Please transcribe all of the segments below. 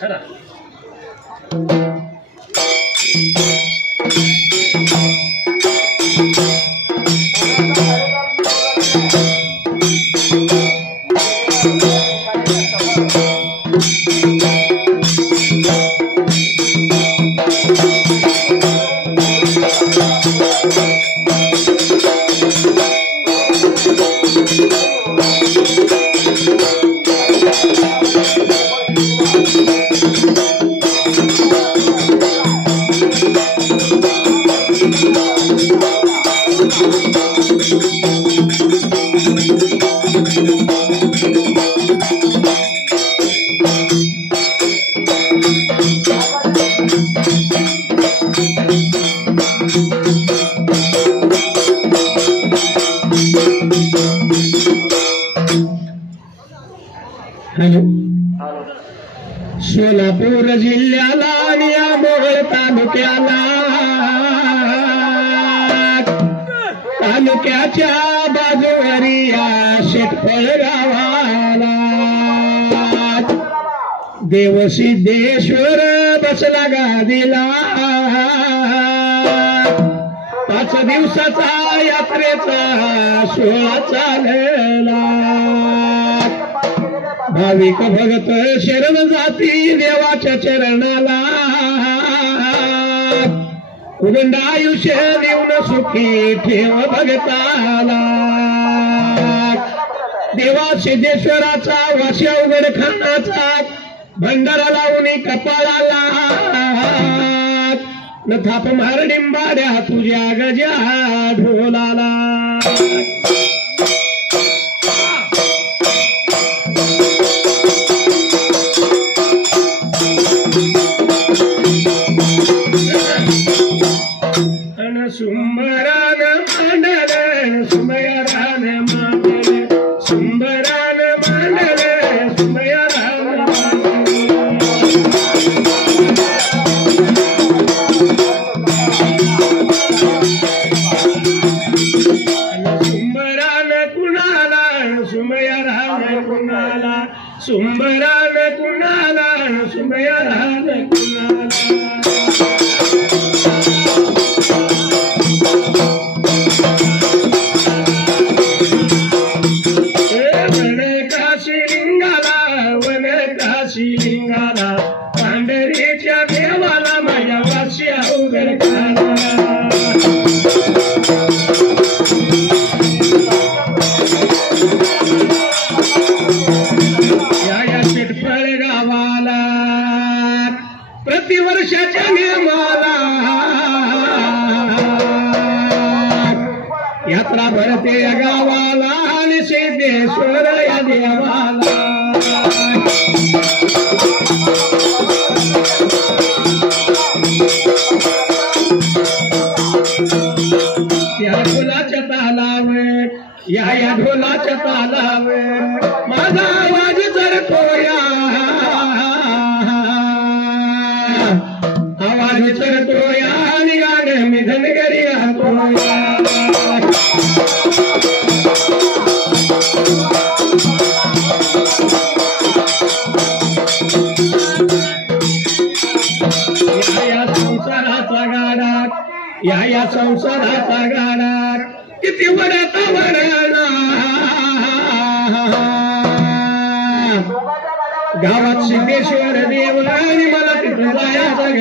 चला सोलापूर जिल्ह्याला आणि मोहोळ तालुक्याच्या बाजूवरी या शेटफळ गावाला देवसिद्धेश्वर बसला गादीला 5 दिवसाचा यात्रेचा सोहळा चालला भाविक भगत शरण जाती देवाच्या चरणाला उदंड आयुष्य देऊन सुखी ठेव भगताला देवा सिद्धेश्वराचा वास्या उघड खानाचा भंडारा लावून कपाळाला न थाप मार डिंबाड्या तुझ्या गजा ढोलाला सुंबरान मांडल सुमयरान मांडल सुंबरान मांडल सुमयरान सुंबरान कुणाला सुमयरान कुणाला सुंबरान कुणाला सुमयरान कुणाला लिंगाला पांढरीच्या देवाला माझ्या वास्या उघड खाला या शेटफळ गावाला प्रतिवर्षाच्या नियमाला यात्रा भरते या गावाला आणि सिद्धेश्वर या देवाला या ढोलाच्या तालावर या ढोलाच्या तालावर माझा आवाज चरतोया आवाज चरतोया आणि गाणं मी धनगरी गातोया या संसाराचा गाडा किती वडता वडणा गावात सिद्धेश्वर देव आणि मला तिथं जायचं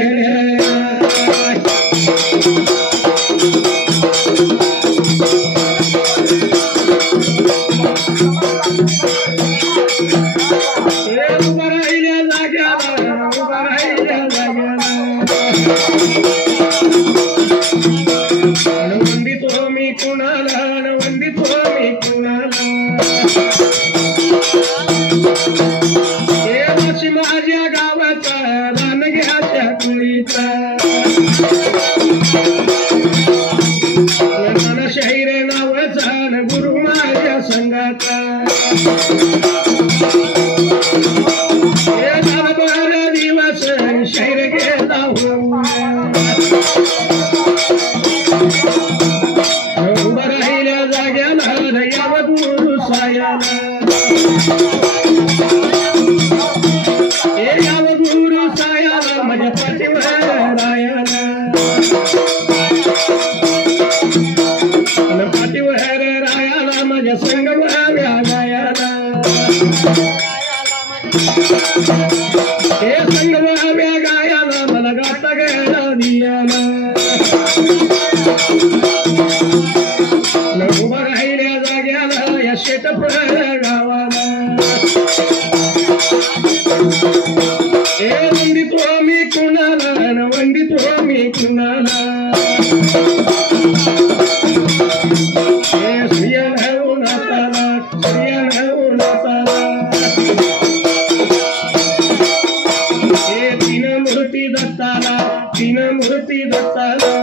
घर उभा राहिल्या जाग्याला उभा राहिल्या जाग्याला वंदितो मी कुणाला वंदितो मी कुणाला देवाची माझ्या गावाचा रानग्याच्या कुळीचा मला शाहीर नावाचा गुरु माझ्या संघाचा बारा दिवस शाहीर गेला उभा राहिल्या जाग्याला यावत साया गुरु सायाला माझ्या पाठीवर रायाला पाठीवर रायाला माझ्या संगमाव्या गायाला हे संगमाव्या गायाला मला गाता गायला दियाला उभा राहिल्या जाग्याला या शेतफळ गावाला वंदितो मी कुणाला वंदितो मी कुणाला श्रियन उन्हाताला श्रियन उन्हाताला तीन मूर्ती दत्ताला तीन मूर्ती दत्ताला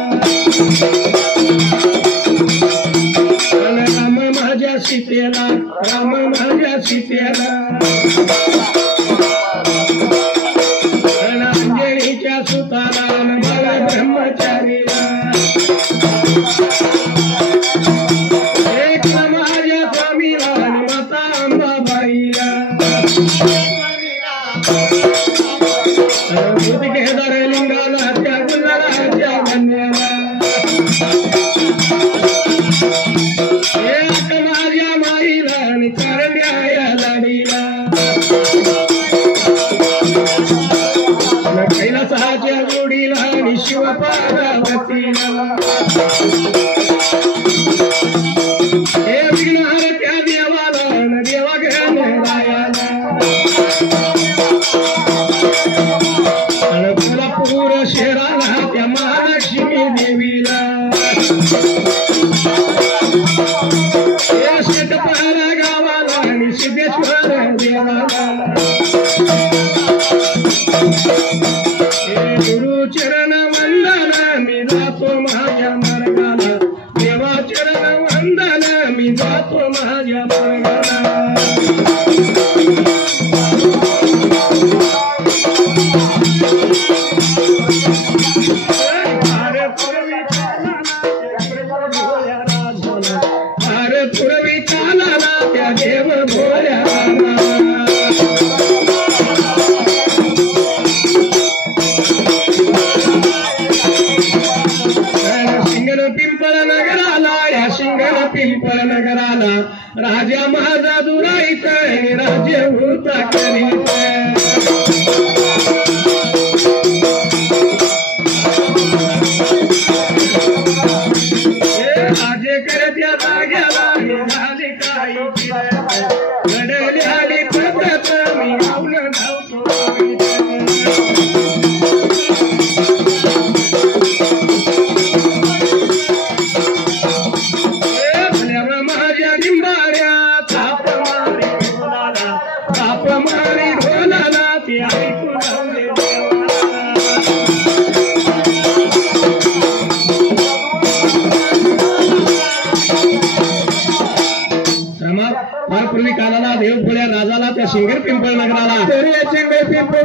राम माझ्या सीतेला राम माझ्या सीतेला अंजनीच्या सुताला बाळ ब्रह्मचारीला एक माझ्या स्वामीला माता अंबाबाईला मूर्ती केदार लिंगाला त्या गुलाच्या गण्याला एक माझ्या माईला आणि कारण्या लाडीला कैलासाच्या जोडीला आणि शिवपार्वतीला हे विघ्नहर त्या देवाला न देवा गणरायाला कोल्हापूर शहराला त्या महालक्ष्मी देवीला हे शेतपाला गावाला आणि सिद्धेश्वर देवाला गुरुचरण वंदन मी जातो माझ्या मार्गाला देवा चरण वंदन मी जातो माझ्या मार्गाला पूर्वी कालाला त्या देव भोल्या पिंपळ नगराला या शिंगण पिंपळ नगराला राजा माझा दुराईत राज्य होता करीत राजे करत या जाग्याला झाले काही घडली आली पद्धत मी गाऊन धावतो मारी ढोलाला ते ऐकून पूर्वी कालाला देव भोळ्या राजाला त्या शिंगर पिंपळ नगराला शिंगर पिंपळ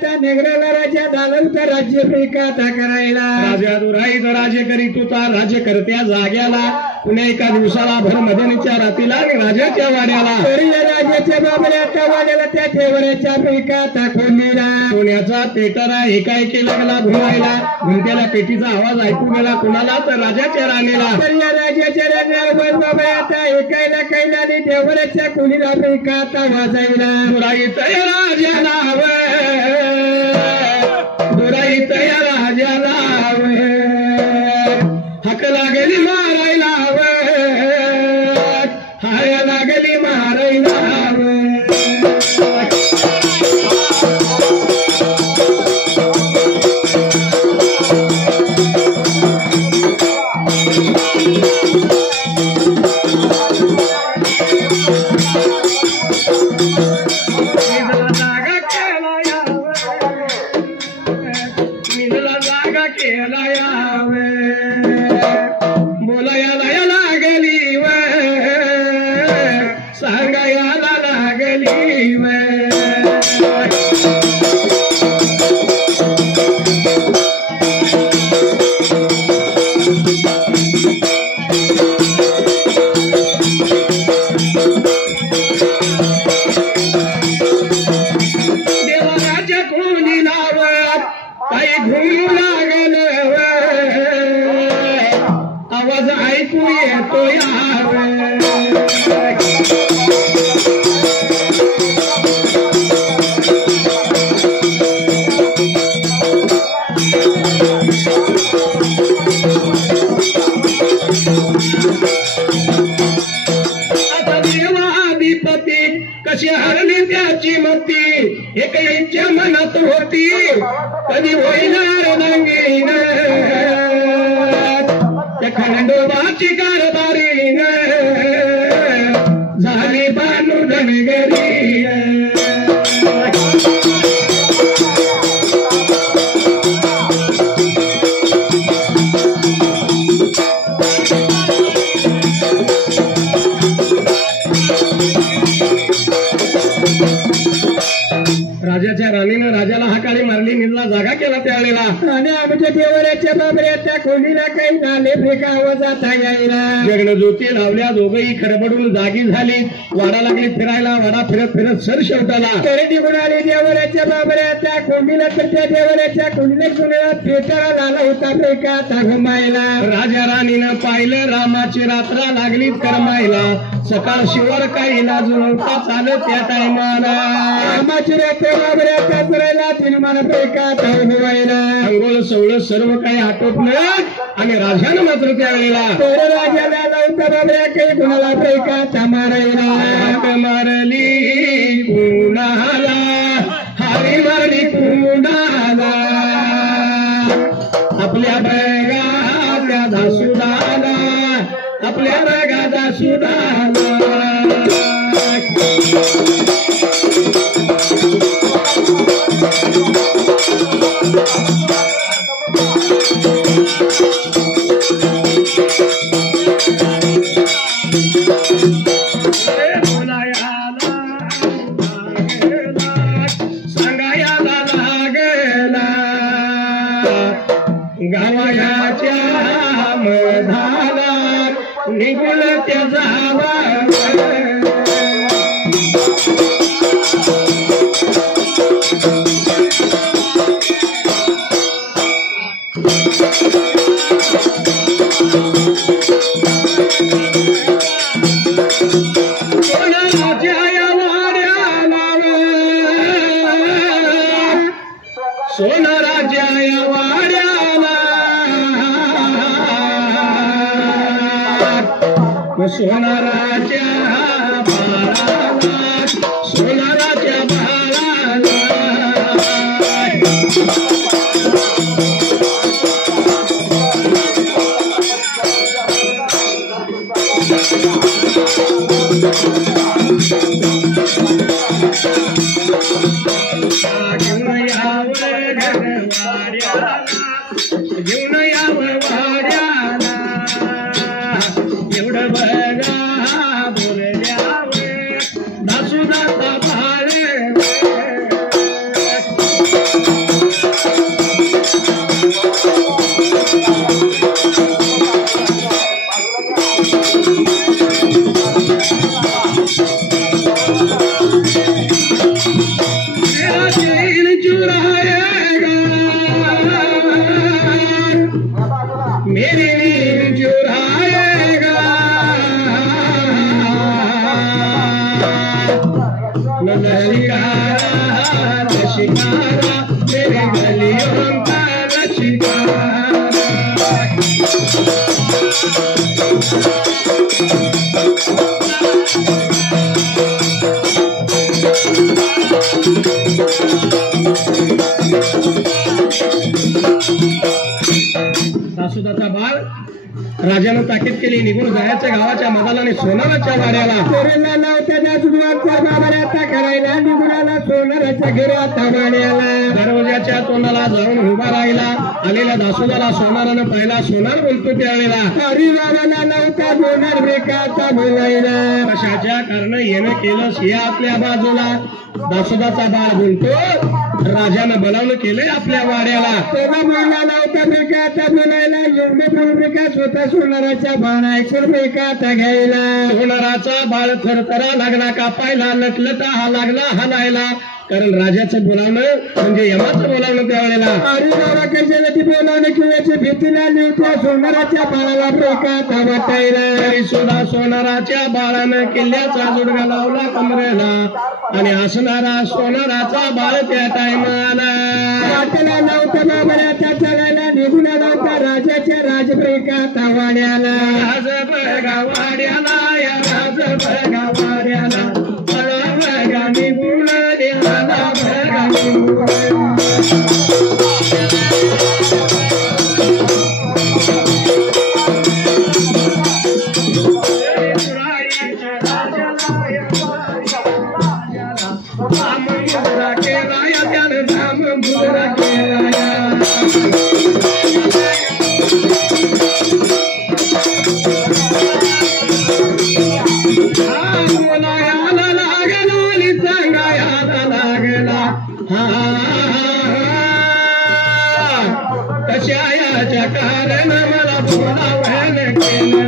त्या नेगराला राजा दालवत राज्य बेकाता करायला राजा दुराईत राज्य करीत होता राज्य करत्या जाग्याला पुण्या एका दिवसाला भर मदनीच्या रातीला आणि राजाच्या वाड्याला राजाच्या बाबऱ्याच्या वाड्याला त्या ठेवऱ्याच्या बेकाता खोलीला सोन्याचा पेटरा एकाएकी लागला घुमायला घुमत्याला पेटीचा आवाज ऐकू गेला कुणाला तर राजाच्या राणीला या राजाच्या राण्यावर बाबऱ्याचा एकायला कैलाने ठेवऱ्याच्या खोलीला बेकाता वाजायला दुराईत राजाला दुराईत राजाला हक लागली मारायला हाय लागली मारायला बोलायला लागली व सांगायला लागली व कशी हरली त्याची मती एक इच्छा मनात होती कधी होईना रंगीन त्या खंडोबाची कारभारीन झाली बानू धनगरी राजाच्या राणीनं राजाला हाकाळी मारली निजला जागा केला त्यावेळेला आणि आमच्या देवऱ्याच्या बाबऱ्या त्या खोलीला काही नाले फेका जाता यायला जगण ज्योती लावल्या दोघही खडबडून जागी झाली वाडा लागली फिरायला वाडा फिरत फिरत सर शेवटाला तरी निघून आली देवऱ्याच्या बाबऱ्या त्या खोलीला तर त्या देवऱ्याच्या खोलीला सुनेला फेटाला झाला होता फेका घुमायला राजा राणीनं पाहिलं रामाची रात्र लागली करमायला सकाळ शिवर काही लाजू नव्हता चालत त्या टायमाला रामाची रात्र बाबऱ्या करायला तिने मला फेका धुवायला अंघोळ सवळ सर्व काही आटोपलं आणि राजानं मात्र त्यावेळेला तर राजाला लावता बाबऱ्या काही कुणाला फेका मारायला मारली कुणाला हारी मारली कुणाला आपल्या बगाच्या दासुदाला आपल्या बगाचा सुदाला गावाच्या मधाला निघून त्याचा सोनाराच्या वाड्याला सोनाराच्या बाळाला सोनाराच्या बाळाला घेऊन यावं वाड्याला एवढं बघा बोलल्यावर दासुदाचा भाळ मेरे नीर चुराएगा शिकारा मेरे गलियों का शिकारा दासुदाचा बाळ राजानं ताकीद केली निघून जायचं गावाच्या मदालाने सोनाराच्या वाड्याला सोनेला लावत्या दासुदाचा बाबऱ्या करायला निघून आला सोनाराच्या घरात वाड्याला दरवाजाच्या तोंडाला जाऊन उभा राहिला आलेल्या दासुदाला सोनारानं पाहिला सोनार बोलतो त्यावेळेला हरी बाबाला लावता सोनार बेकाचा बोलायला कशाच्या कारण येणं केलं सिया आपल्या बाजूला दासुदाचा बाळ बोलतो राजानं बोलावलं केलंय आपल्या वाड्याला तेव्हा बोलला लावता बेकाचा बोलायला एवढे बोल का स्वतः सोनाराच्या बाण ऐकून बेकाचा घ्यायला सोनाराचा बाळ थरथरा लागला कापायला लटलटा हा लागला हालायला कारण राजाचं बोलावणं म्हणजे यमाचं बोलावणं त्यावेळेला अरे बाबा कशाला ती बोलावणं किंवा भीतीला लिहित्या सोनाराच्या बाळाला बेकाचा वाटायला तरी सुद्धा सोनाराच्या बाळानं किल्ल्याचा जुडगा लावला कमरेला आणि असणारा सोनाराचा बाळ त्या टायमाला वाटेला लावता बाबऱ्याच्या चढायला निघून लावता राजाच्या राजबेकाचा वाड्याला राजबगा वाड्याला या राजबगा वाड्याला लागला आणि सांगा याद लागला कशा याच्या कारण मला बोलावं केलं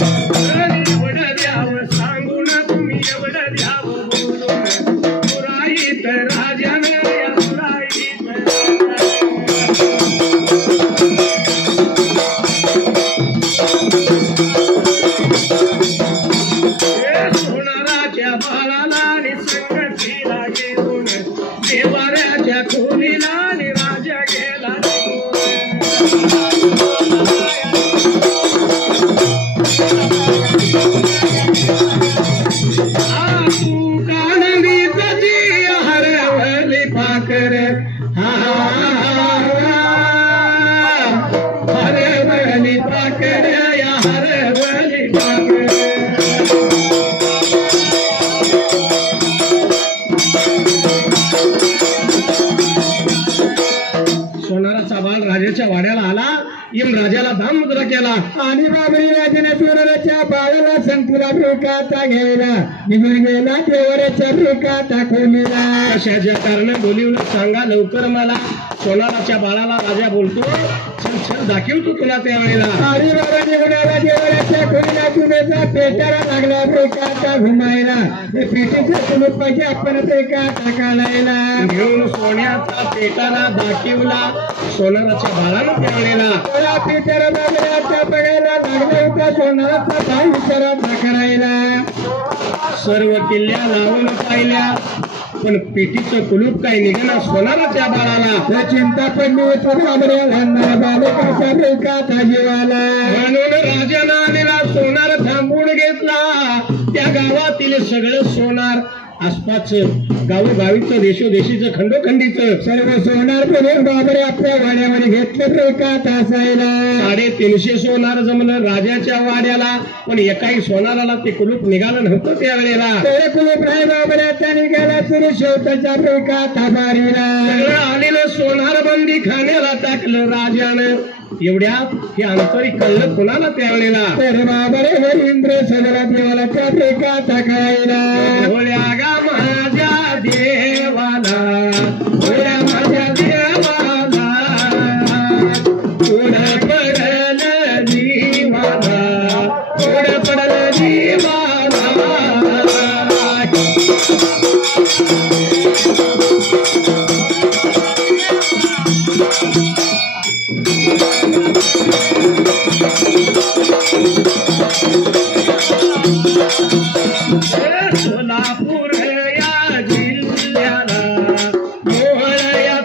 एवढं द्यावं सांगून तुम्ही एवढं द्यावं बोलून पुराईत राजानं या पुराईत सोनाराच्या बाळाला आणि संगतीला घेऊन देवाऱ्याच्या खोलीला आणि राजा गेला तू कानडी तजी हरवली पाकर हरवली पाकर या हरवली पाकर सोनाराचा बाळ राजाच्या वाड्याला आला यम राजाला धाम मुद्रा केला आणि बाबरी राजाने सोनाराच्या बाळाला संतुला ब्रुकाता घ्यायला निघून गेला देवराच्या ब्रुकाता खोलीला कशाच्या कारण बोलिवलं सांगा लवकर मला सोनाराच्या बाळाला राजा बोलतो चल चल दाखवतो तुला त्यावेळेला आणि बाबा निघून आला देवराच्या खोलीला तुझ्या पेटाला लागला ब्रुकाता घुमायला पेटीच्या कुलूपाची आपण ब्रुकाता काढायला घेऊन सोन्याचा पेटाला दाखवला सोनाराच्या बाळाला त्यावेळेला पेटाला लागला बघायला लागला होता सोनाराचा भाई विचारात करायला सर्व किल्ल्या लावून पाहिल्या पण पेटीचं कुलूप काही निघाला सोनाराच्या बाळाला चिंता पडली बालकाच्या ब्रुकाता जीवाला म्हणून राजाला आलेला सोनार थांबून घेतला त्या गावातील सगळं सोनार आसपासचं गावोगावीचं देशोदेशीचं खंडोखंडीचं सर्व सोनार फिरून बाबरे आपल्या वाड्यामध्ये घेतलं ब्रुकात असायला 350 सोनार जमलं राजाच्या वाड्याला पण एकाही सोनाराला ते कुलूप निघालं नव्हतं त्यावेळेला ते कुलूप नाही बाबऱ्याचा निघाला सुरू शेवटाच्या ब्रुकात बारीला सगळं आलेलं सोनार बंदी खाण्याला टाकलं राजानं एवढ्यात हे अंतरी कळलं कुणाला त्यावेळेला तर बाबरे हरिंद्र सगळ्या देवाला त्या ब्रुकात टाकायला माझ्या देवाला माझ्या देवाला पुढं पडलं जीवाला पुढं पडलं जीवाला सोलापूर या जिल्ह्याला मोहोळ या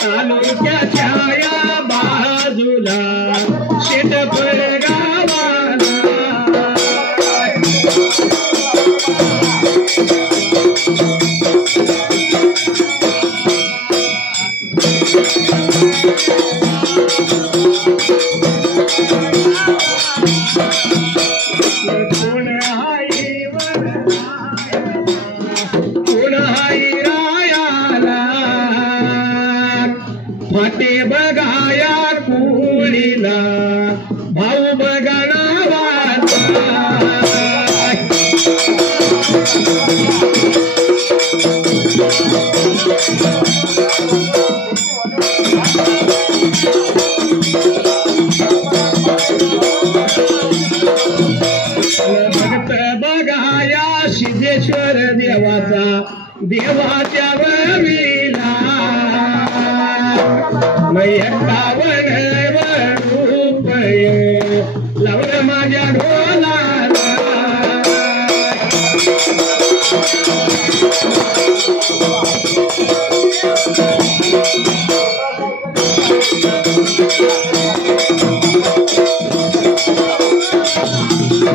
तालुक्याच्या या बाजूला शेटपळ गावाला फाटे बघाया कुळीला भाऊ बघा नावाचा भक्त बघाया सिद्धेश्वर देवाचा देवाच्या वरीला मैयकावन रुपये लावलं माझ्या ढोलाला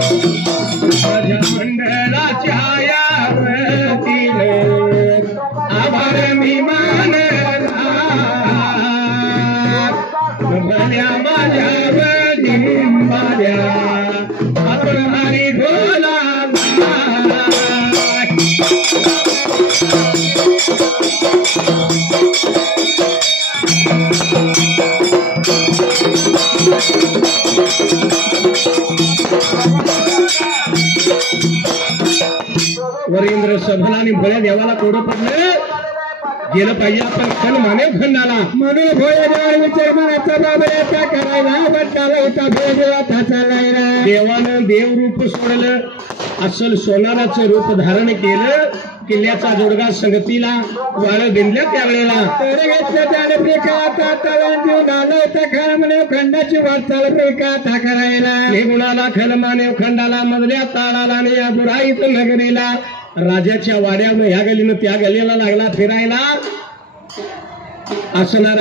माझ्या मंडळाच्या यावतील आभार मी मानला भल्या माझ्या डिंबाल्या आपण हरी ढोला वरेंद्र सभला आणि भोळ्या देवाला कोडं पडलं गेलं पाहिजे आपण खंड मानेव खंडाला म्हणून भोळ्या देवाला विचार मनाचा बाबऱ्याचा करायला बट्टाला होता भोळ देवा चालायला देवानं देवरूप सोडलं अस्सल सोनाराचं रूप धारण केलं किल्ल्याचा जोडगा संगतीला वाळ बिंदल्या त्यावेळेला तर घेतलं त्याने प्रेका तळण देऊन आलं होता खळ म्हणे खंडाची वाटचाल प्रेका करायला हे गुणाला खल मानेव खंडाला मधल्या ताळाला आणि या दुराईत नगरीला राजाच्या वाड्यानं ह्या गलीनं त्या गलीला लागला फिरायला असणार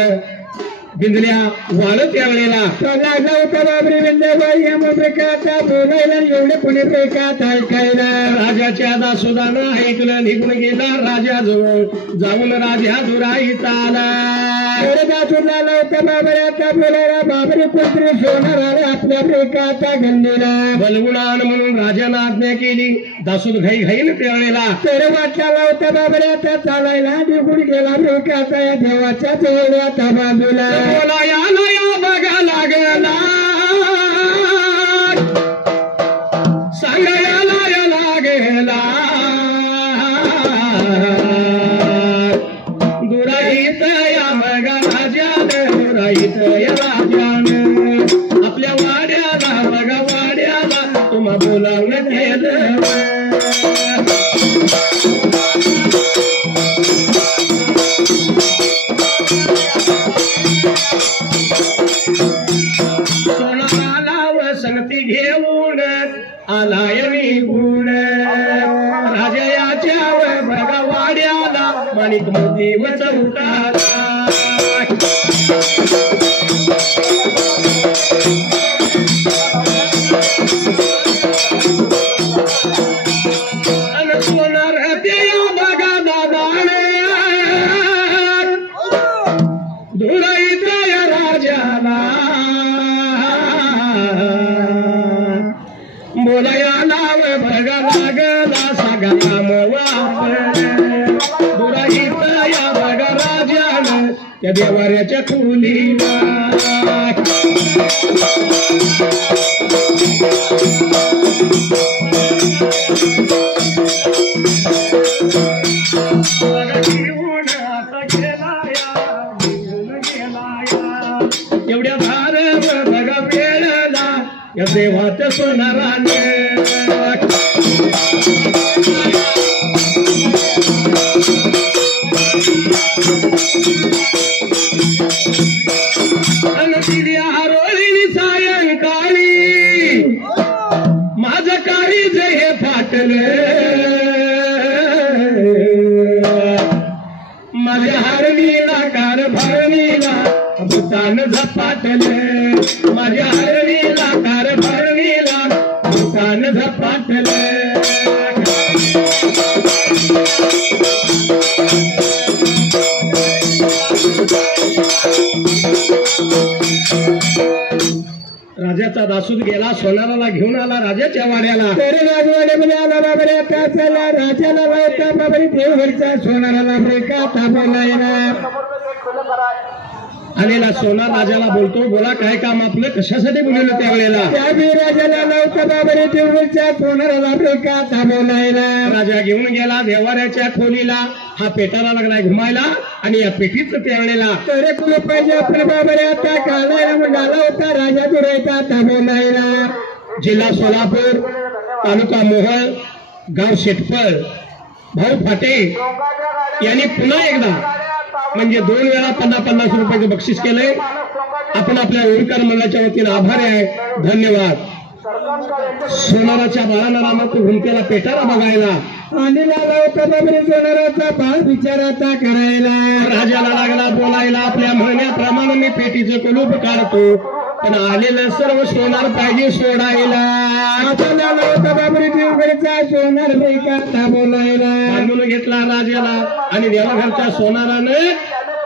बिंदल्या वाळत त्यावेळेला लागला होता बाबरी बिंद्याबाई या प्रेकाता बोलायला एवढे कोणी प्रेकात ऐकायला राजाच्या दासोदानं ऐकलं निघून गेला राजाजवळ जाऊन राजा दुराईत आला दासूला होता बाबऱ्याचा बोलायला बाबरी पुत्री सोनार आले आपल्या प्रेकाता गंडीला बलगुणान म्हणून राजानं आज्ञा केली दासूद घाई घाईन त्यावेळेला तर वाटला होता बाबऱ्याचा चालायला निघून गेला प्रेकाता या देवाच्या चेहऱ्याच्या बाजूला बोलाया नया बघा लागला सांगायला लागला दुराईत या बघा राजान दुराईत या राजान आपल्या वाड्याला बघा वाड्याला तुम्हा बोलावलं केलं घेऊन आलाय निघून राजयाच्या बघा वाड्याला माणिक मोती चौकाला सोनार त्या बघा दादाने धुराईत या राजाला बोलाया नाव बघा लागला सागा दुराईत या बघा राजान त्या देवाऱ्याच्या खोलीला एवढ्या भार बघा वेळला या देवाच्या सोनाराने हरोळी सायंकाळी माझं काही जे हे फाटले माझ्या हरणीला कार भरणीला भूतान झपाटले माझ्या हरणीला कार भरणीला भूतान झपाटले राजाचा दासूद गेला सोनाराला घेऊन आला राजाच्या वाड्याला तरी राजवाड्यामध्ये आला बाबऱ्या त्याला राजाला लावता बाबरी देवघरचा सोनाराला ब्रेका थांबवला आलेला सोनार राजाला बोलतो बोला काय काम आपलं कशासाठी बोलवलं त्यावेळेला त्या राजाला लावता बाबरी देवघरच्या सोनाराला ब्रेका थांबवला राजा घेऊन गेला देवाऱ्याच्या खोलीला हा पेटाला लागलाय घुमायला आणि या पेटीत त्यावेळेला तरी कुलूप पाहिजे आपल्या बाबऱ्या आता काढायला म्हणाला होता राजा दुराईचा थांबवला जिल्हा सोलापूर तालुका मोहोळ गाव शेटफळ भाऊ फाटे यांनी पुन्हा एकदा म्हणजे 2 वेळा 50-50 रुपयाचं बक्षीस केलंय आपण आपल्या ओंकार मंडळाच्या वतीनं आभारी आहे धन्यवाद सोनाराच्या बाळाला नामात घुमतेला पेटाला बघायला आणि लागला होता बाबरी सोनाराचा बाळ विचाराचा करायला राजाला लागला बोलायला आपल्या म्हणण्याप्रमाणे मी पेटीचं कुलूप काढतो पण आलेलं सर्व सोनार पाहिजे सोडायला लागला होता बाबरी देवघरचा सोनार बेकारता बोलायला बांधून घेतला राजाला आणि देवाघरच्या सोनारानं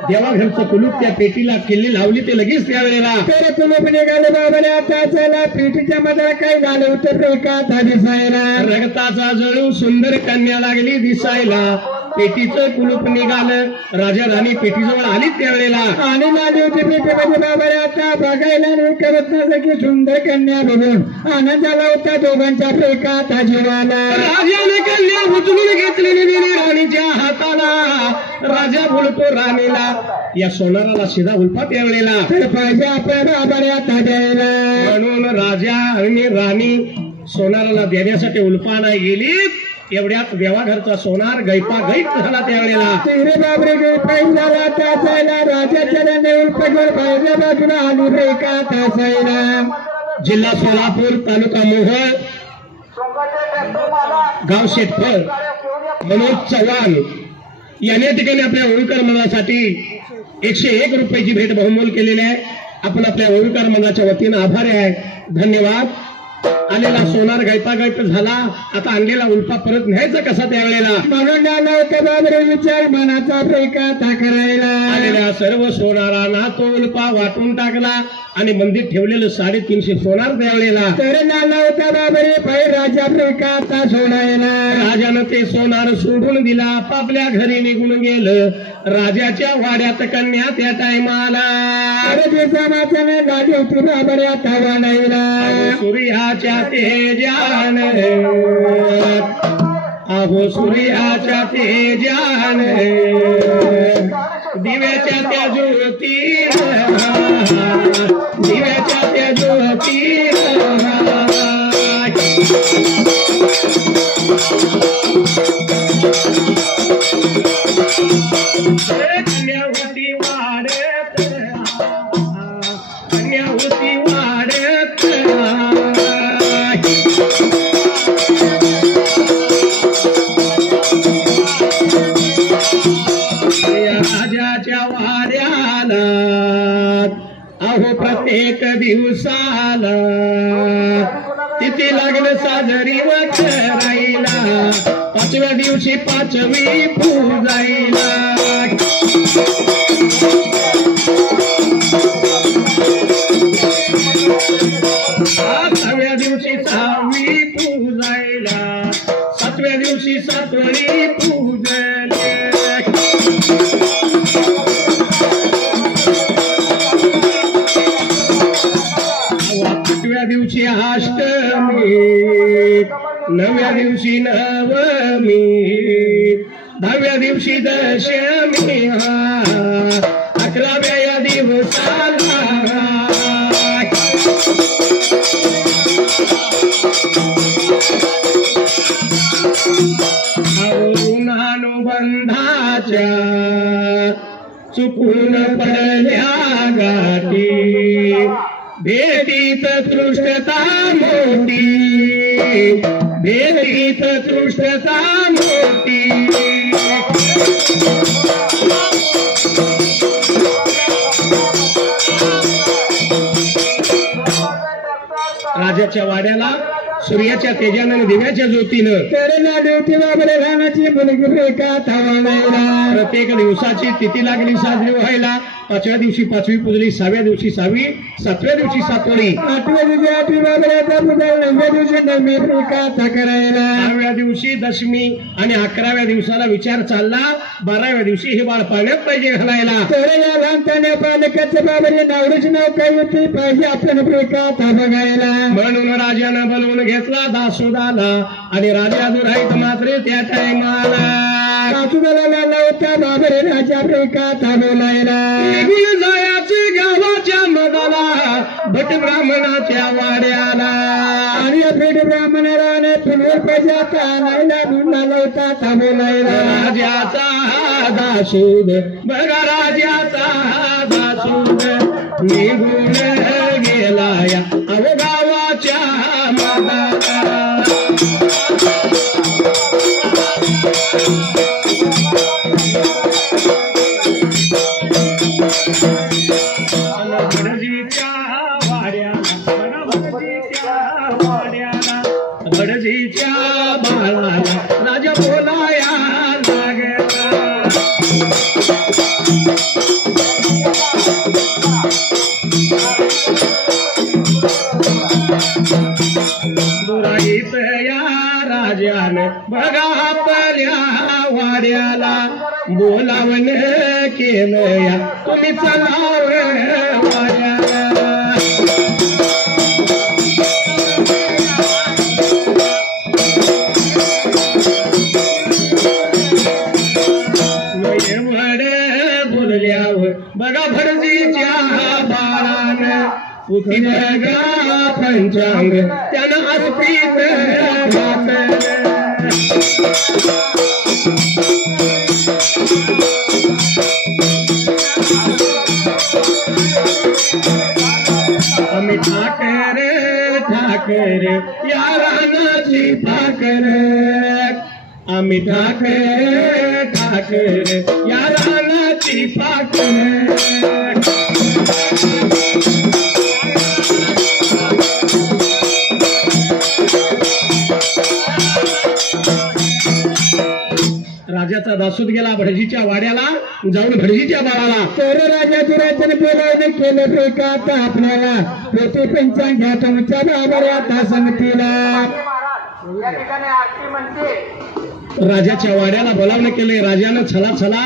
देवाघरचं कुलूप त्या पेटीला किल्ली लावली ते लगेच त्यावेळेला तर कुलूप निघाले बाबाने आता चला पेटीच्या मध्ये काय झालं होतं बेकारता दिसायला रक्ताचा जळू सुंदर कन्या लागली दिसायला पेटीचं कुलूप निघालं. राजा राणी पेटीजवळ आली त्यावेळेला आणि आली होती पेटीमध्ये बाबा आता बघायला नाही करत नसं की सुंदर कन्या बघून आनंद झाला होता दोघांच्या प्रेमात जीवाला. राजाने कन्या उचलून घेतलेली दिली राणीच्या हाताला. राजा बोलतो राणीला या सोनाराला सीधा उल्फा त्यावेळेला तर पाहिजे आपल्या बाबाऱ्या ताज्याला. म्हणून राजा आणि राणी सोनाराला देण्यासाठी उल्फाना गेली. एवढ्यात देवाघरचा सोनार गैपा गैप झाला त्यावेळेला. रे बाबरे गैपाई झाला तासायला. राजाच्या उल्फावर बाहेरच्या बाजूला आली रे का तासायला. जिल्हा सोलापूर तालुका मोहोळ गाव शेतफळ मनोज चव्हाण यांनी ठिकाणी आपल्या होळकर मंडळासाठी 101 रुपयाची भेट बहुमोल केलेली आहे. आपण आपल्या होळकर मंडळाच्या वतीनं आभारी आहे. धन्यवाद. आलेला सोनार गैपागैप झाला. आता आणलेला उल्फा परत न्यायचा कसा त्यावेळेला म्हणून आला होता बाबरे विचार मनाचा प्रेकाता करायला. आलेल्या सर्व सोनारांना तो उल्फा वाटून टाकला आणि मंदिर ठेवलेलं 350 सोनार त्यावेळेला तर आला होता बाबरे पाय राजा प्रेकाता सोडायला. राजानं ते सोनार सोडून दिला. आपापल्या घरी निघून गेलं. राजाच्या वाड्यात कन्या त्या टायमाला गाडी होती बाबरे आता वाढायला. सूर्याच्या तेजान अहो सूर्याच्या तेजान दिव्याच्या त्या ज्योती दिव्याच्या त्या ज्योती कन्यावती वाढत कन्यावती वाढत राजाच्या वाड्याला अहो प्रत्येक दिवसाला तिथे लागलं साजरी करायला. 5व्या दिवशी 5वी पूजायला. 6व्या दिवशी 6वी पूजायला. 7व्या दिवशी 7वी पूजले. 8व्या दिवशी अष्टमी. 9व्या दिवशी नवमी. 10व्या दिवशी दशमी. 11व्या या दिवसाला ऋणानुबंधाच्या चुकून पडल्या गाठी. भेटीत तृष्टता मोठी. भेटीत तृष्टता मोठी. राजाच्या वाड्याला सूर्याच्या तेजानं आणि दिव्याच्या ज्योतीनं करेला देवती बाबरे रानाची मुलगी प्रेका थांबवायला. प्रत्येक दिवसाची तिथी लागली साजरी व्हायला. 5व्या दिवशी 5वी पूजली. 6व्या दिवशी 6वी. 7व्या दिवशी 7वी. 8व्या दिवशी 8वी बाबऱ्याचा पूजा. 9व्या दिवशी 9वी प्रेका करायला. 10व्या दिवशी दशमी आणि 11व्या दिवसाला विचार चालला 12व्या दिवशी हे बाळ पाण्यात पाहिजे घालायला. तर या लहानपणी पालकाचं बाबरे नावडीची नाव काय होती पाहिजे आपल्याला प्रेका बघायला. म्हणून राजानं बोलवून घेतला दासोदाला आणि राजा दुराईत मात्र त्या टायमाला दासोदाला होता बाबरे राजा प्रेका बोलायला. निघून जायचे गावाच्या मदाला भट ब्राह्मणाच्या वाड्याला. आणि भेट ब्राह्मणाला पुनर पैजाचा नाहीला म्हणला होता थांबवलायला. राजाचा दासूद बघा राजाचा दासूद निघून गेला या गावाच्या मदाला. भटजीच्या बाळाला राजा बोलाया लागला. दुराईत या राजाने बघा आपल्या वाड्याला बोलावण केलं या तुम्ही चलाव वाड्याला बोलल्यावर बघा भरजीच्या बाळानं पुती बघा पंचांग त्यानं अस्पित आम्ही ठाकर ठाकर या रानाची ठाकर आम्ही ठाकर ठाकर या रानाची ठाकर राजाचा दासूद गेला भटजीच्या वाड्याला जाऊन भटजीच्या बाळाला तर राजा दुराजन बोलावणे केलं रे का आता आपल्याला प्रति पंचांग घ्या तुमच्या बाबर आता संगतीला या ठिकाणी आरती म्हणते राजाच्या वाड्याला बोलावणं केलंय राजानं छला छला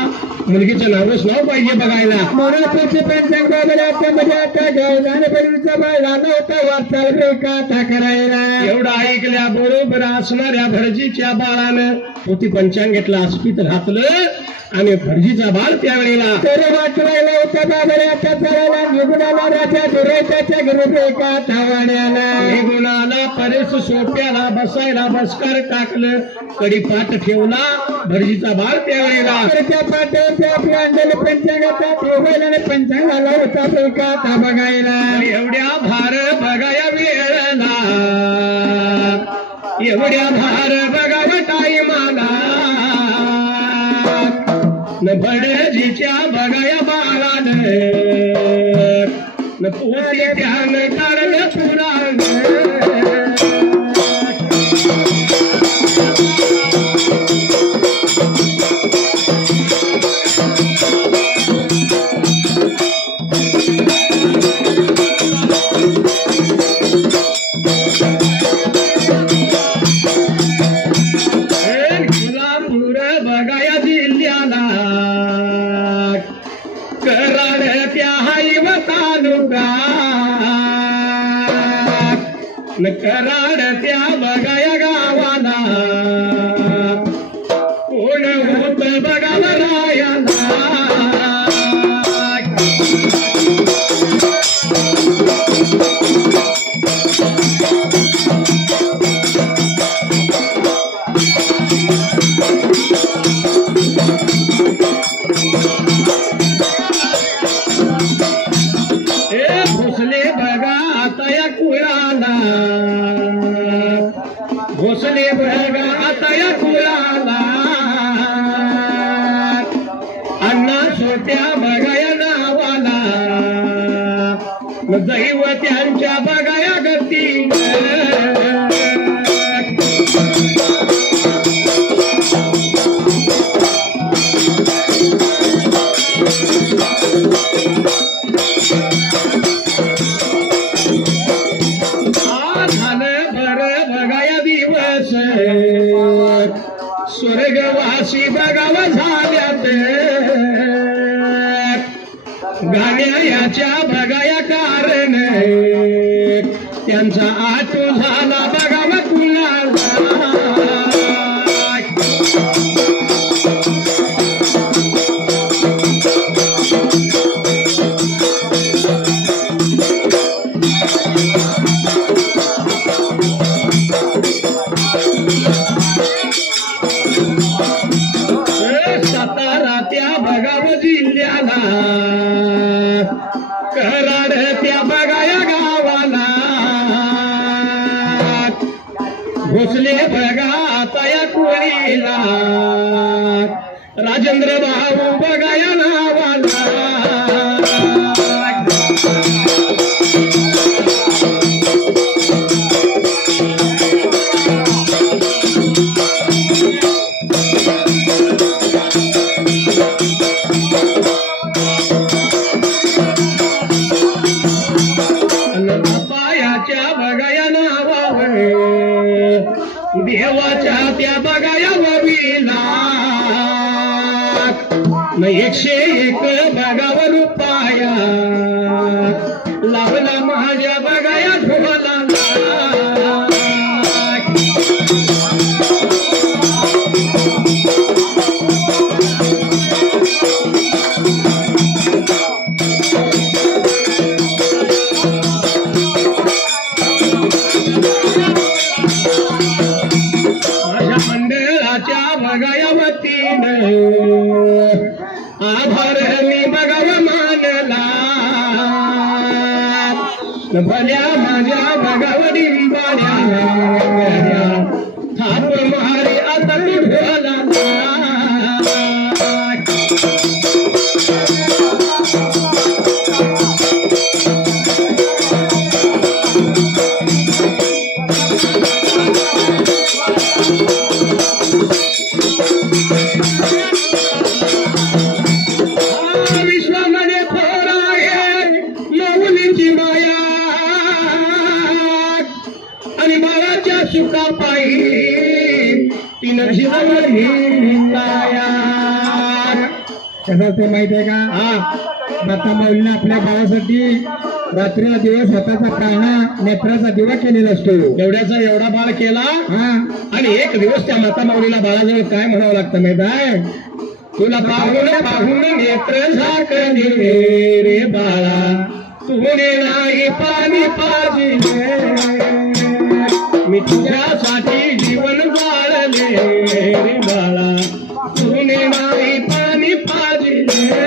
मुलगीचं नावच नाव पाहिजे बघायला म्हणून प्रति पंचांग बाबर आता म्हणजे आता घ्यायला आणि बहिणीचा बाळ आला होता वाचाल रे का आता करायला एवढा ऐकल्या बरोबर असणाऱ्या भटजीच्या बाळानं प्रति पंचांग घेतला अस्पित घातलं आणि भटजीचा बाळ त्यावेळेला तर वाटवायला होता बाबर आता चढायला निघून आला राजा दुरायच्या घरी रे का वाड्याला निघून आला परेश सोप्याला बसायला बसकर टाकलं कडी पाठ ठेवला भटजीचा बाळ त्यावेळेला त्या पाठावरती आपल्या अंडल पंचांगाचा ठेवायला आणि पंचांग आला होता रे का बघायला एवढ्या भार बघाया वेळेला एवढ्या भार बघावा टाईमाला न भटजीच्या बघाया बाळानं न पोती त्यानं काढलं पुराण बघाया जिल्ह्याला कराड त्या हायव तालुका न कराड त्या बघाया गावाला कोण होत बघायला रायाला भोसले बघा आता या कुळाला भोसले बघा आता या कुळाला अण्णा सोट्या बघाया नावाला दैव त्यांच्या बघाया गती स्वर्गवासी बघावा झाल्यात गाण्या याच्या बघाया कारण त्यांचा आटू झाला बघावा कुणाला सातारा त्या बघाव जिल्ह्याला कराड त्या बघाया गावाला भोसले बघा आता या कोळीला राजेंद्र भाऊ बघाया नावाला देवाच्या त्या बघाया वविला 101 बघावर पाया लावला माझ्या बघाया ढोला माझ्या मंडळाच्या बघायावतीनं आभार मी बघावा मानला भल्या माझ्या बघावडिंबाड्या थाप मारे आता तू ढोला विश्वामध्ये थोर आहे माऊलींची माया आणि बाळाच्या सुखापायी तीन शिवावरी कसं ते माहित आहे का दत्ता माऊलीने आपल्या बाळासाठी रात्रीला दिवस हाताचा पाळणा नेत्राचा दिवा केलेला असतो एवढ्याचा एवढा बाळ केला आणि एक दिवस त्या माता माऊलीला बाळाजवळ काय म्हणावं लागतं माहित आहे तुला पाहून पाहून नेत्र झाकले रे बाळा तुने नाही पाणी पाजिले मी तुझ्यासाठी जीवन जाळले रे बाळा तुने नाही पाणी पाजिले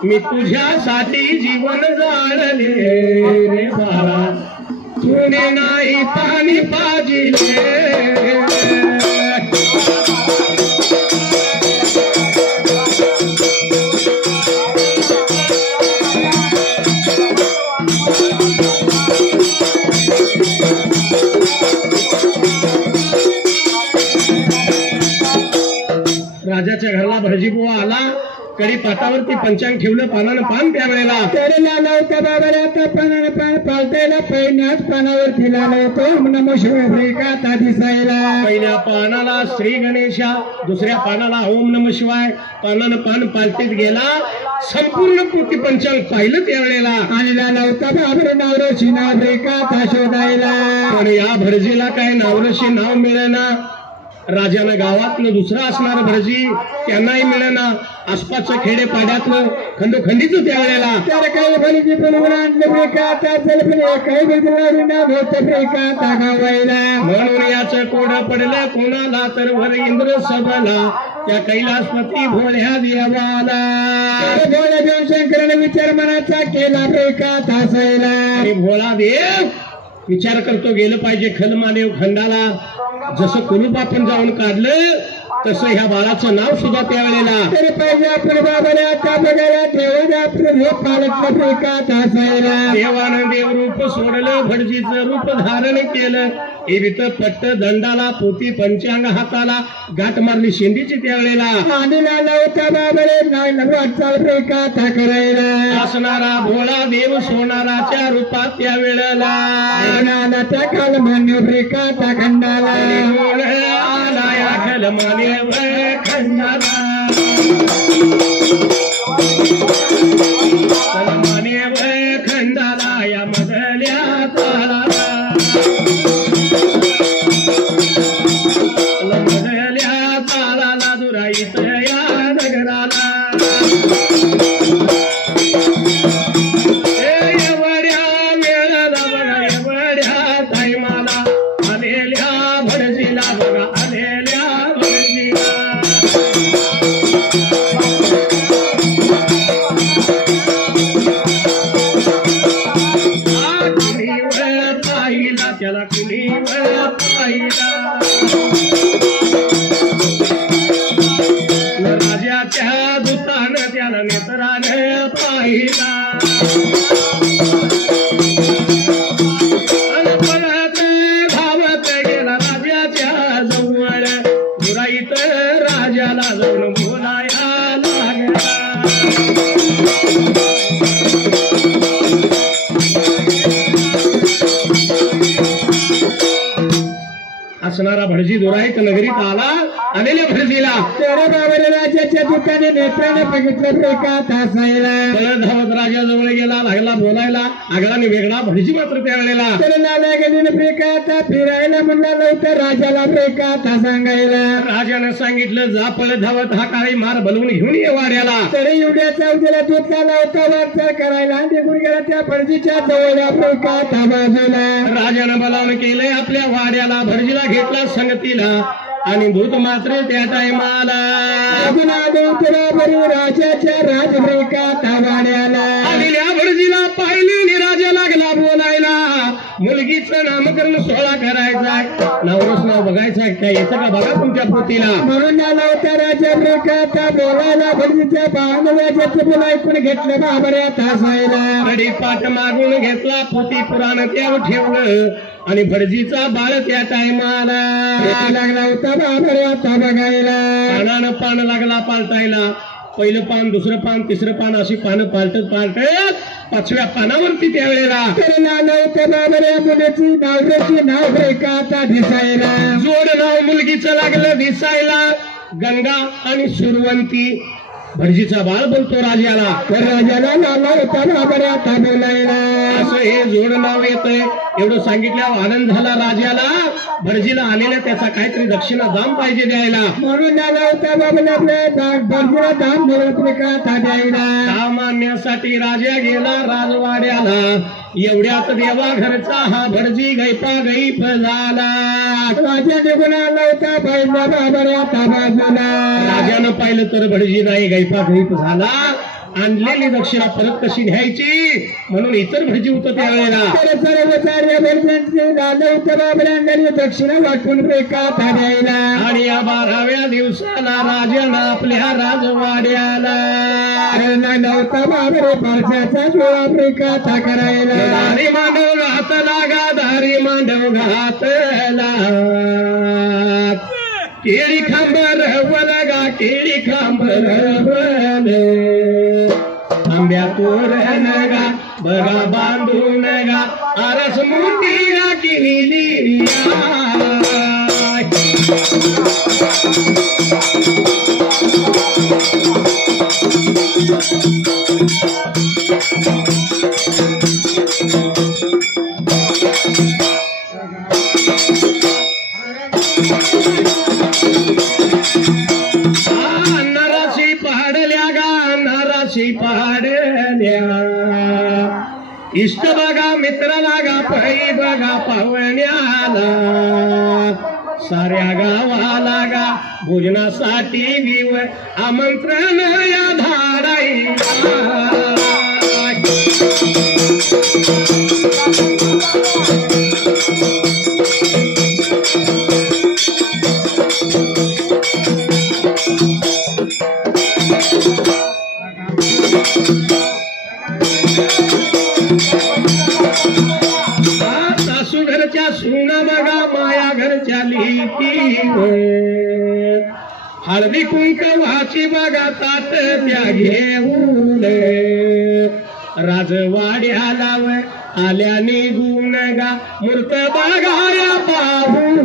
मी तुझ्यासाठी जीवन जाळले रे बाळा तुने नाही पाणी पाजिले राजाच्या घराला भटजीबुवा आला कडी पाटावरती पंचांग ठेवलं पानानं पान त्यावेळेला त्याला नव्हत्या बाबाला आता पानानं पान पालतायला पहिल्याच पानावरती लावतो नमो शिवाय का ता दिसायला पहिल्या पानाला श्री गणेशा दुसऱ्या पानाला ओम नम शिवाय पानानं पान पालतीत गेला संपूर्ण पोटी पंचांग पाहिलं त्यावेळेला आणि नव्हता बाबरे नावरशी नाव का ता शोधायला पण या भटजीला काय नावरशी नाव मिळेना राजानं गावातलं दुसरं असणार भटजी त्यांनाही मिळेना आसपासच्या खेडेपाड्यातलं खंडोखंडीच त्यावेळेला त्याला काही भटजी बनवून आणलं ब्रेका काही ब्रेका गावायला म्हणून याचं कोड पडलं कोणाला तर वर इंद्र सभला त्या कैलासपती भोळ्या देवाला भोळ्या देव शंकराने विचार मनाचा केला ब्रेका तासायला आणि भोळा देव विचार करतो गेलं पाहिजे खलमादेव खंडाला जसं कुलूप आपण जाऊन काढलं तसं ह्या बाळाचं नाव सुद्धा त्यावेळेला तरी पाहिजे आपण बाबाला आता बघायला देवाने आपलं हे पालक असायला देवानं देवरूप सोडलं भटजीचं रूप धारण केलं एवित पट्ट दंडाला पोती पंचांग हाताला गाठ मारली शेंडीची त्यावेळेला आणला नव्हता बाबाले वाटचाल ब्रेका करायला असणारा भोळा देव सोनाराच्या रूपात त्यावेळेला त्या काल मान्य ब्रेका खंडाला आला या खल मान्य खंडाला मान्य खंडाला या मधल्या ताळाला मधल्या ताळाला दुराईत या नगराला एवढ्या वेळेला बघा एवढ्या टाईमाला आलेल्या भटजीला बघा आलेल्या भटजीला पाहिला त्याला कुणी पाहिला राजाच्या दूतानं त्याला नेत्रानं पाहिला असणारा भटजी दुराईत नगरीत आला. आलेल्या भटजीला तेरा बाबरे राजाच्या दुकाने नेत्राने बघितलं एका तासायला. पळत धावत राजाजवळ गेला. लागला बोलायला. आगळाने वेगळा. भटजी मात्र त्यावेळेला तर लाला गेलीने ब्रेकाता फिरायला म्हणला नव्हतं राजाला ब्रेकाता सांगायला. राजानं सांगितलं जा पळत धावत हा काळी मार बोलवून घेऊन ये वाड्याला. तरी एवढ्याचा उद्याला धुतला नव्हता वाटचाल करायला निघून गेला त्या भटजीच्या जवळ ब्रेकाता बाजूला. राजानं बोलावून केलंय आपल्या वाड्याला. भटजीला घेतला संगतीला आणि दूत मात्र त्या टायमाला राजाच्या राजब्रेकाता वाड्याला. आलेल्या भटजीला पाहिलेली राजा लागला बोलायला. मुलगीचं नामकरण सोहळा करायचा. नवरस नाव बघायचं काय येतं का बघा तुमच्या पोतीला. म्हणून आला होता राजा ब्रेकाता बोलायला. भटजीच्या बांधव्याचं बोल ऐकून घेतलं बाबऱ्या तासायला. कडी पाठ मागून घेतला. पोती पुराण त्यावर ठेवलं आणि भटजीचा बाळ त्या टायमाला लागला होता बाबऱ्या ता बघायला. पानानं पान लागला पालटायला. पहिलं पान दुसरं पान तिसरं पान अशी पानं पालटत पालटत 5व्या पानावरती त्यावेळेला आलं होतं बाबऱ्या मुलीची नावऱ्याची नाव ब्रेकाता दिसायला. जोड नाव मुलगीचं लागलं दिसायला. गंगा आणि सुरवंती. भटजीचा बाळ बोलतो राजाला. तर राजाला लाला होता बाबऱ्या ता बोलायला. असं हे जोड नाव येतंय. एवढं सांगितल्यावर आनंद झाला राजाला. भटजीला आलेल्या त्याचा काहीतरी दक्षिणा दाम पाहिजे द्यायला. म्हणून लाला होता बाबला भटजीला दाम ब्रेकाता द्यायला. काम आणण्यासाठी राजा गेला राजवाड्याला. एवढ्यात देवा घरचा हा भटजी गैपा गैप झाला. राजा निघून आला होता पहिल्या बाबऱ्या ता बाजूला. राजानं पाहिलं तर भटजी नाही गैपा गैप झाला. आणलेली दक्षिणा परत कशी न्यायची म्हणून इतर भटजी होतं त्यावेळेला. दक्षिणा वाटून ब्रेकाता द्यायला. आणि या 12व्या दिवसाला राजानं आपल्या राजवाड्याला नव्हता बाबरे पारशाचा जोळा ब्रेकाता करायला. दारी मांडव घातला गा दारी मांडव घातला. केळी खांबर वला गा केळी खांबर वल. आंब्या तोरण गा बघा बांधून गा आरस मोठी गा केली. नराशी पहाडल्या गा नराशी पहाडल्या. इष्ट बघा मित्राला गा पै बघा पाहुण्याला. साऱ्या गावाला गा भोजनासाठी विव आमंत्रण या धाडाईला. सासू घरच्या सुना बघा माया घरच्या लिकी. हळदी कुंकवाची बघा ताट त्या घेऊन. राजवाड्याला आल्या निघून गा मूर्त बघाया पाहून.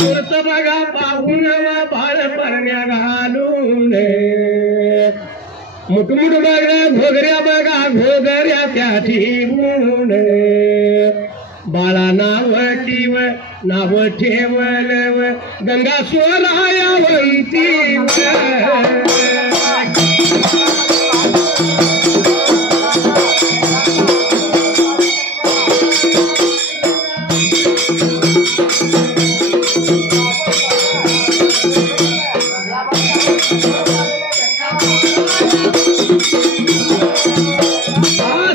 मूर्त बघा पाहून बाळ परण्या घालून. मुठमुठ बघा घोगऱ्या बघा घोगऱ्या त्या ठेवून. बाळा नाव ठेवल गंगा सोरायावंती.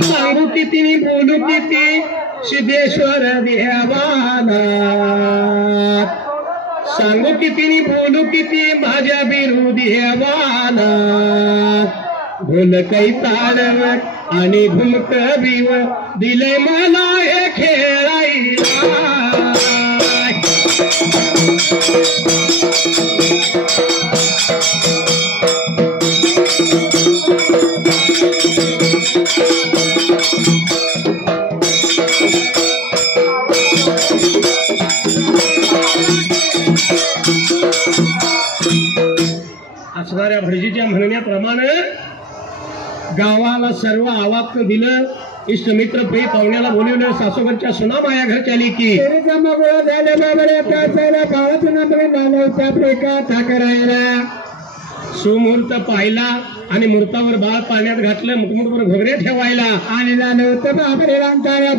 सांगू किती बोलू किती सिद्धेश्वर देवाला. सांगू किती बोलू किती माझ्या बिरू देवाला. ढोल कै ताडव आणि घुमट बीव दिले मला हे खेळायला असणाऱ्या भटजीच्या म्हणण्याप्रमाणे गावाला सर्व आवाक्य दिलं. इष्टमित्र प्रिय पाहुण्याला बोलवलं. सासूबाईच्या सुना माया घर चाली की सुमुहूर्त पाहिला आणि मुहूर्तावर बाळ पाण्यात घातलं. मुठमुठवर घोगरे ठेवायला आणि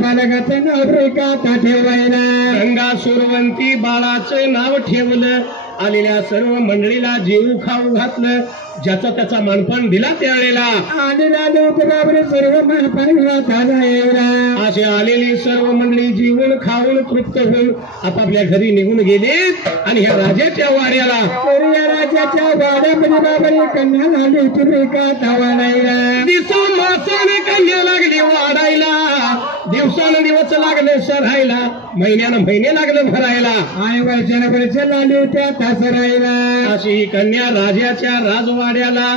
बालकाचं नाव रेखा ठेवायला. गंगा सुरवंती बाळाचं नाव ठेवलं. आलेल्या सर्व मंडळीला जेऊ खाऊ घातलं. ज्याचा त्याचा मानपान दिला त्यावेळेला सर्व मानपान असे आलेली सर्व मंडळी जीवन खाऊन तृप्त होऊन आपापल्या घरी निघून गेले. आणि ह्या राजाच्या वाड्याला राजाच्या वाड्यामध्ये बाबा कन्या झाली होती रेखा धावायला. दिसून मासाने कन्या लागली वाढायला. दिवसानुदिवस लागले सरायला. महिन्यानं महिने लागले भरायला. आणि वर्षानं वर्ष लागली होत्या तासरायला. अशी ही कन्या राजाच्या राजवाड्याला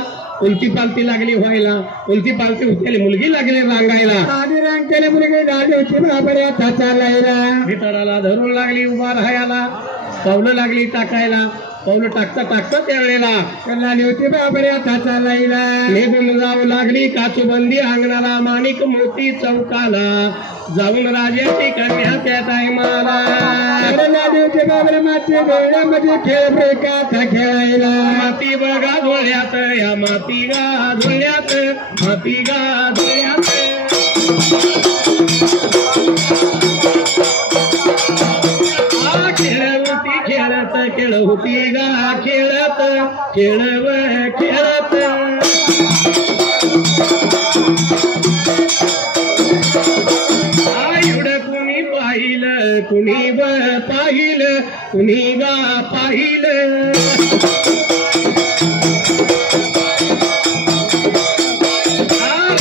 उलटी पालती लागली व्हायला. उलटी पालती होती मुलगी लागली रांगायला. आधी रांगतेली मुलगी लागली होती बाबऱ्या चालायला. भितडाला धरून लागली उभा राहायला. पावलं लागली टाकायला. पावलं टाकता टाकता त्यावेळेला लागली होती बाबऱ्या चालायला. निघून जाऊ लागली काचूबंदी अंगणाला. माणिक मोती चौकाला जाऊन राजाची कन्या त्या टायमाला लागली होती बाबऱ्या माती डोळ्यामध्ये खेळ रेखा खेळायला. माती बघा धुळ्यात या माती गा धुळ्यात माती गा धुळ्यात खेळत खेळ होती गा खेळत खेळव खेळत एवढं कुणी पाहिलं कुणी पाहिलं कुणी गा पाहिलं.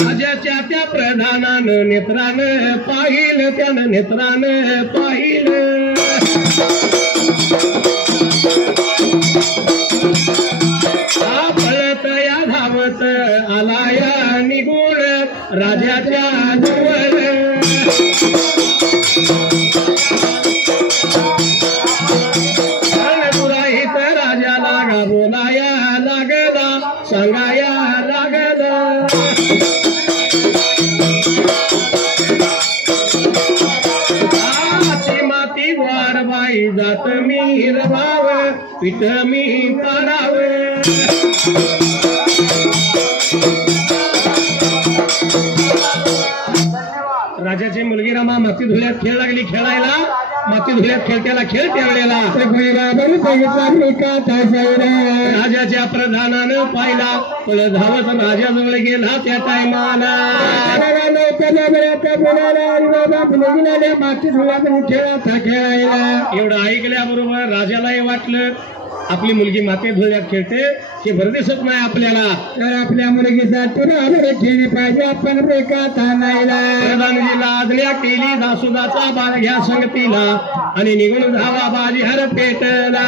राजाच्या त्या प्रधानानं नेत्रानं पाहिलं. त्यानं नेत्रानं पाहिलं. पळत या धावत आला या निगुण राजाच्या जवळ. पुराहित राजाला गा बोलाया लागला. सांगाया लागला. माती वारबाई जात मी रवाव पीठ मी पाडाव. राजाची मुलगी रमा माती धुल्यात खेळ लागली खेळायला. माती धुल्यात खेळत्याला खेळ त्यावेळेला राजाच्या प्रधानानं पाहिला. पळ धावत राजाजवळ गेला त्या टायमाला. माती धुल्यात खेळायला. एवढं ऐकल्याबरोबर राजालाही वाटलं आपली मुलगी माती धुल्यात खेळते हे बरं दिसत नाही आपल्याला. तर आपल्या मुलगीसाठी खेळणे पाहिजे. आपण रेखा थांबायला. प्रधानजीला आज्ञा केली. दासुदाचा बाळ घ्या संगतीला आणि निघून धावा बाजी हर पेटला.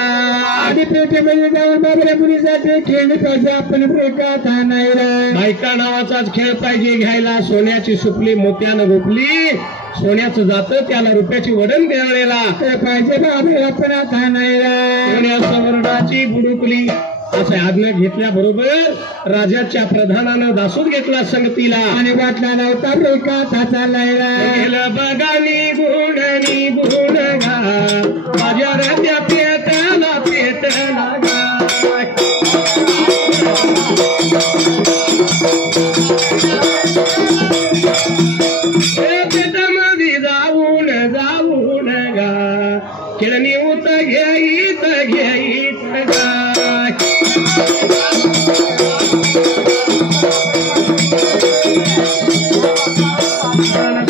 आधी पेटेमध्ये जाऊन बाबऱ्या मुलीसाठी खेळणे पाहिजे. आपण रेखा थांबायला. बायका नावाचाच खेळ पाहिजे घ्यायला. सोन्याची सुपली मोत्यानं गोपली. सोन्याचं जातं त्याला रुपयाची वडण द्यावेळेला पाहिजे बाबऱ्या आपण थांबायला. सोन्या सवर्णाची बुडुकली असं आज्ञा घेतल्याबरोबर राजाच्या प्रधानानं दासून घेतला संगतीला. आणि वाटला नव्हता रेखा चालायला. गेलं बघा निघून निघून गा माझ्या रत्या पेटला पेटला गा. पेटामध्ये जाऊन जाऊन गा खेळणी उत घेईत घेईत गा.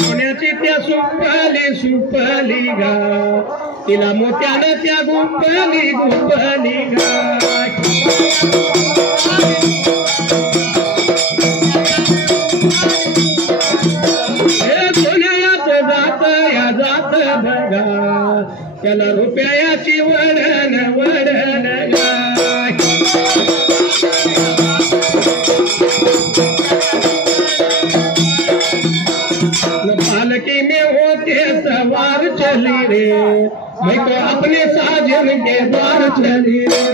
सोन्याची त्या सुपली सुपली गा तिला मोत्यानं त्या गुंपली गुंपली गा. लागला रुपयाची वडण वडण पालकी में होते सवार चली रे मैं तो अपने साजन के द्वार चली रे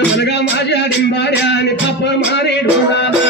मनगा माझ्या डिंबाड्या आणि थाप मारे ढोळाला